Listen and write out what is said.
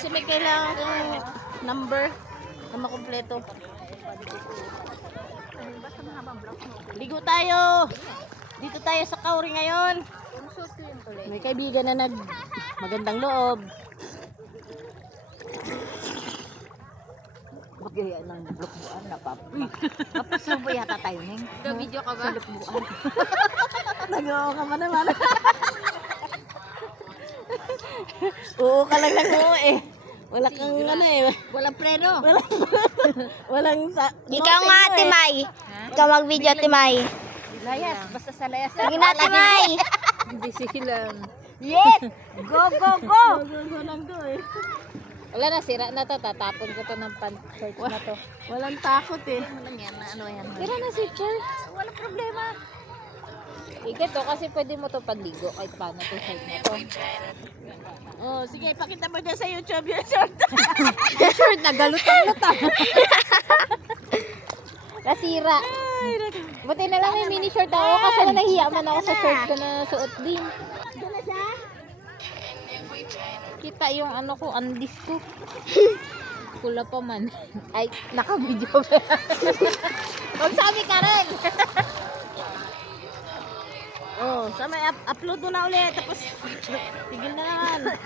Kasi may kailangan kong number na makumpleto. Ligo tayo! Dito tayo sa Kauri ngayon. May kaibigan na magandang loob. Magaya ng lukbuan na papasubo yata tayo ning. Video ka ba? Sa lukbuan. Nag-oo ka pa naman. Oo ka lang nag-oo eh. Wala kang ano eh. Walang preno. Walang sa... Ikaw nga, Ate May. Ikaw mag-video, Ate May. Layas, basta sa layas. Sige na, Ate May. Hindi silang. Yes! Go, go, go! Go lang to eh. Wala na, sira na to. Tatapon ko to ng shirt na to. Walang takot eh. Ano yan? Ano yan? Sira na si Cher. Walang problema. Ikit to kasi pwede mo to pagligo kahit paano to shirt na to. Oh, sige, pakita mo dyan sa YouTube yung short. Shirt na galutang-lutang. Nasira. Buti na lang may mini short ako kasi nahiya man ako sa shirt ko na suot din. Kita yung ano ko, andis ko. Kula pa man. Ay, naka-video pa. Magsabi ka rin. Oh, sa may upload mo na ulit. Tapos, tigil na naman.